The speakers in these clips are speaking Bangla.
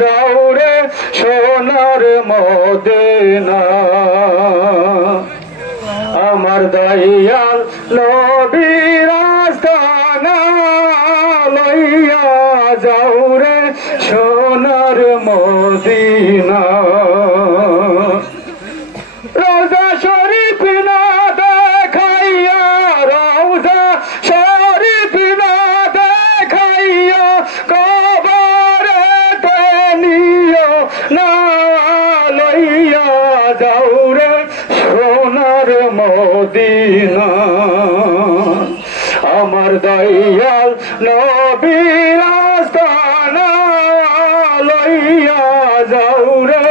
যাও রে সোনার মদিনা আমার দয়াল নবীর আস্তানা লইয়া যাও রে সোনার মদিনা রোজা শরীফ না দেখাইয়া রোজা শরীফ না দেখাইয়া কবরে নিও না লইয়া যাও রে সোনার মদিনা আমার দয়াল নবীর আস্তানা লইয়া যাও রে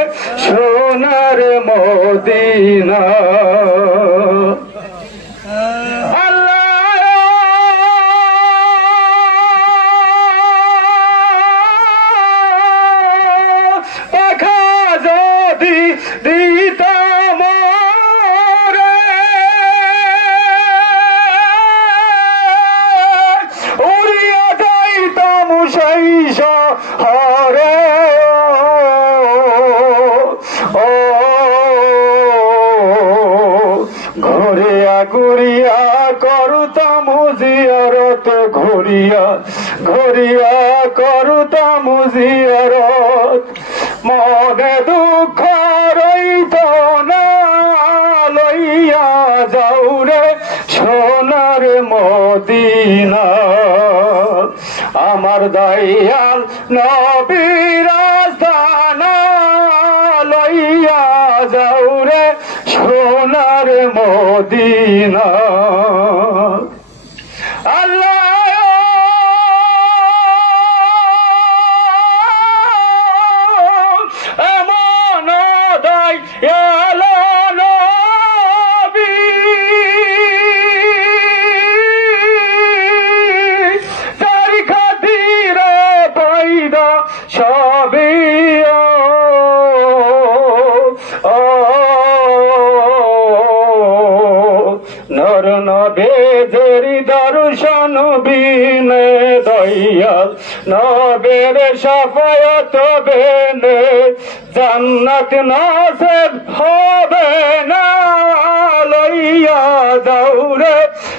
সোনার মদিনা দিতাম রে উড়িয়া যাইতাম সেই শহরে ও ঘুরিয়া ঘুরিয়া করতাম জিয়ারত ঘুরিয়া ঘুরিয়া করতাম জিয়ারত মনে দুঃখ রইত না লইয়া যাও রে সোনার মদিনা আমার দয়াল নবীর আস্তানা লইয়া যাও রে সোনার মদিনা আল্লাহ নর নবেদের দর্শন বিনে দয়াল নবের শাফায়াত বেনে জান্নাত নসিব হবে না লইয়া যাও রে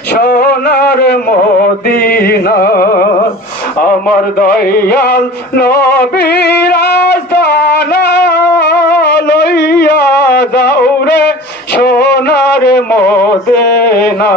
সোনার মদিনা আমার দয়াল নবীর আস্তানা লইয়া যাও রে সোনার মদিনা